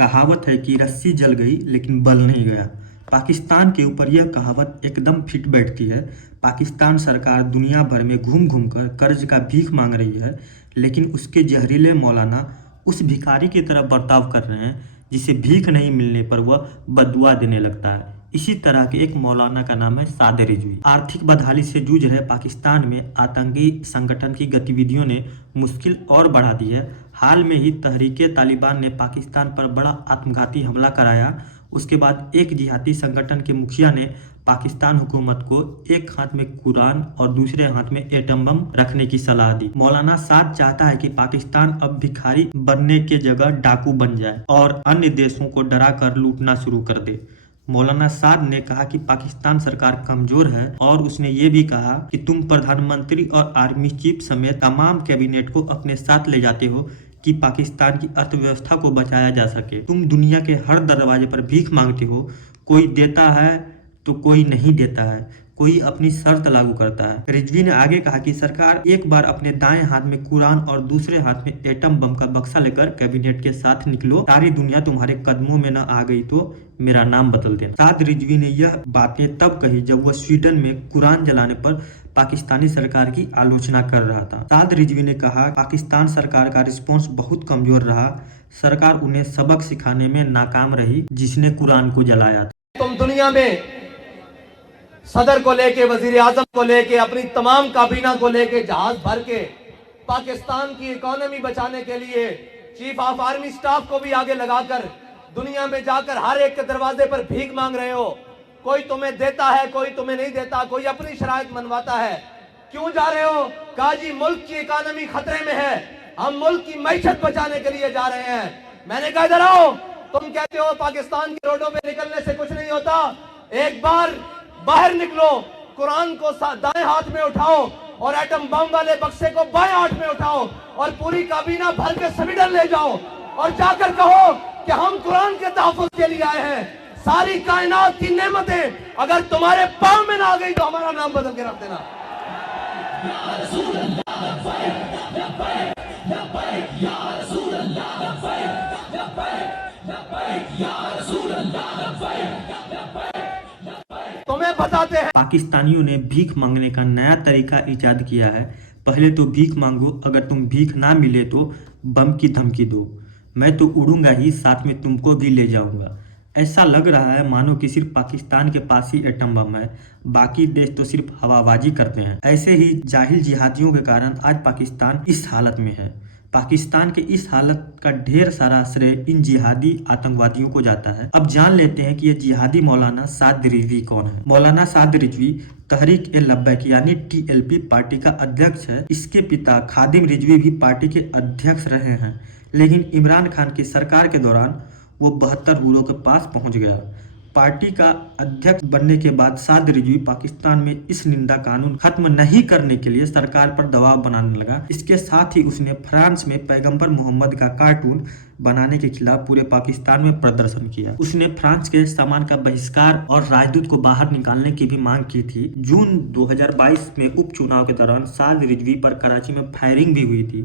कहावत है कि रस्सी जल गई लेकिन बल नहीं गया। पाकिस्तान के ऊपर यह कहावत एकदम फिट बैठती है। पाकिस्तान सरकार दुनिया भर में घूम घूम कर कर्ज का भीख मांग रही है, लेकिन उसके जहरीले मौलाना उस भिखारी की तरह बर्ताव कर रहे हैं जिसे भीख नहीं मिलने पर वह बददुआ देने लगता है। इसी तरह के एक मौलाना का नाम है साद रिजवी। आर्थिक बदहाली से जूझ रहे पाकिस्तान में आतंकी संगठन की गतिविधियों ने मुश्किल और बढ़ा दी है। हाल में ही तहरीके तालिबान ने पाकिस्तान पर बड़ा आत्मघाती हमला कराया। उसके बाद एक जिहादी संगठन के मुखिया ने पाकिस्तान हुकूमत को एक हाथ में कुरान और दूसरे हाथ में एटम बम रखने की सलाह दी। मौलाना साद चाहता है कि पाकिस्तान अब भिखारी बनने के जगह डाकू बन जाए और अन्य देशों को डरा कर लूटना शुरू कर दे। मौलाना साद ने कहा कि पाकिस्तान सरकार कमजोर है और उसने ये भी कहा कि तुम प्रधानमंत्री और आर्मी चीफ समेत तमाम कैबिनेट को अपने साथ ले जाते हो कि पाकिस्तान की अर्थव्यवस्था को बचाया जा सके। तुम दुनिया के हर दरवाजे पर भीख मांगते हो, कोई देता है तो कोई नहीं देता है, कोई अपनी शर्त लागू करता है। रिजवी ने आगे कहा कि सरकार एक बार अपने दाएं हाथ में कुरान और दूसरे हाथ में एटम बम का बक्सा लेकर कैबिनेट के साथ निकलो। सारी दुनिया तुम्हारे कदमों में न आ गई तो मेरा नाम बदल देना। साद रिजवी ने यह बातें तब कही जब वह स्वीडन में कुरान जलाने पर पाकिस्तानी सरकार की आलोचना कर रहा था। साद रिजवी ने कहा पाकिस्तान सरकार का रिस्पॉन्स बहुत कमजोर रहा। सरकार उन्हें सबक सिखाने में नाकाम रही जिसने कुरान को जलाया था। तुम दुनिया में सदर को लेके, वजीर आजम को लेके, अपनी तमाम काबीना को लेके जहाज भर के पाकिस्तान की इकोनॉमी बचाने के लिए चीफ ऑफ आर्मी स्टाफ को भी आगे लगाकर दुनिया में जाकर हर एक के दरवाजे पर भीख मांग रहे हो। कोई तुम्हें देता है, कोई तुम्हें नहीं देता, कोई अपनी शराइत मनवाता है। क्यों जा रहे हो? कहा जी मुल्क की इकोनॉमी खतरे में है, हम मुल्क की मैशत बचाने के लिए जा रहे हैं। मैंने कहा इधर आओ। तुम कहते हो पाकिस्तान की रोडों पे निकलने से कुछ नहीं होता। एक बार बाहर निकलो, कुरान को दाएं हाथ में उठाओ और एटम बम वाले बक्से को बाएं हाथ में उठाओ और पूरी काबीना भर के स्वीडन ले जाओ और जाकर कहो कि हम कुरान के तहफ़्फ़ुज़ के लिए आए हैं। सारी कायनात की नेमतें अगर तुम्हारे पांव में ना आ गई तो हमारा नाम बदल के रख देना। तुम्हें बताते हैं। पाकिस्तानियों ने भीख मांगने का नया तरीका इजाद किया है। पहले तो भीख मांगो, अगर तुम भीख ना मिले तो बम की धमकी दो। मैं तो उड़ूंगा ही, साथ में तुमको भी ले जाऊंगा। ऐसा लग रहा है मानो कि सिर्फ पाकिस्तान के पास ही एटम बम है, बाकी देश तो सिर्फ हवाबाजी करते हैं। ऐसे ही जाहिल जिहादियों के कारण आज पाकिस्तान इस हालत में है। पाकिस्तान के इस हालत का ढेर सारा श्रेय इन जिहादी आतंकवादियों को जाता है। अब जान लेते हैं कि ये जिहादी मौलाना साद रिजवी कौन है। मौलाना साद रिजवी तहरीक-ए-लब्बैक यानी TLP पार्टी का अध्यक्ष है। इसके पिता खादिम रिजवी भी पार्टी के अध्यक्ष रहे हैं, लेकिन इमरान खान की सरकार के दौरान वो 72 हुरों के पास पहुंच गया। पार्टी का अध्यक्ष बनने के बाद साद रिजवी पाकिस्तान में इस निंदा कानून खत्म नहीं करने के लिए सरकार पर दबाव बनाने लगा। इसके साथ ही उसने फ्रांस में पैगंबर मोहम्मद का कार्टून बनाने के खिलाफ पूरे पाकिस्तान में प्रदर्शन किया। उसने फ्रांस के सामान का बहिष्कार और राजदूत को बाहर निकालने की भी मांग की थी। जून 2022 में उपचुनाव के दौरान साद रिजवी पर कराची में फायरिंग भी हुई थी।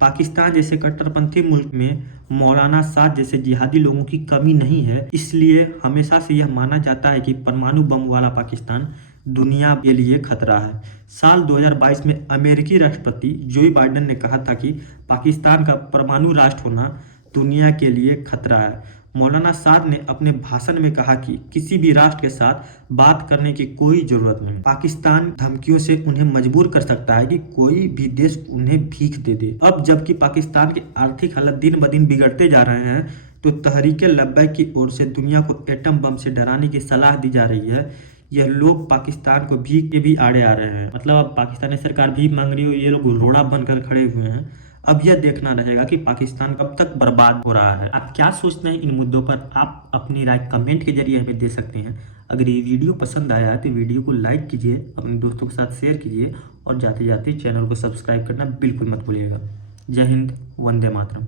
पाकिस्तान जैसे कट्टरपंथी मुल्क में मौलाना साद जैसे जिहादी लोगों की कमी नहीं है, इसलिए हमेशा से यह माना जाता है कि परमाणु बम वाला पाकिस्तान दुनिया के लिए खतरा है। साल 2022 में अमेरिकी राष्ट्रपति जो बाइडेन ने कहा था कि पाकिस्तान का परमाणु राष्ट्र होना दुनिया के लिए खतरा है। मौलाना साद ने अपने भाषण में कहा कि किसी भी राष्ट्र के साथ बात करने की कोई जरूरत नहीं। पाकिस्तान धमकियों से उन्हें मजबूर कर सकता है कि कोई भी देश उन्हें भीख दे दे। अब जबकि पाकिस्तान की आर्थिक हालत दिन ब दिन बिगड़ते जा रहे हैं, तो तहरीक-ए-लब्बैक की ओर से दुनिया को एटम बम से डराने की सलाह दी जा रही है। यह लोग पाकिस्तान को भीख के भी आड़े आ रहे हैं। मतलब अब पाकिस्तानी सरकार भीख मांग रही हो, ये लोग रोड़ा बनकर खड़े हुए हैं। अब यह देखना रहेगा कि पाकिस्तान कब तक बर्बाद हो रहा है। आप क्या सोचते हैं इन मुद्दों पर? आप अपनी राय कमेंट के जरिए हमें दे सकते हैं। अगर ये वीडियो पसंद आया है तो वीडियो को लाइक कीजिए, अपने दोस्तों के साथ शेयर कीजिए और जाते जाते चैनल को सब्सक्राइब करना बिल्कुल मत भूलिएगा। जय हिंद, वंदे मातरम।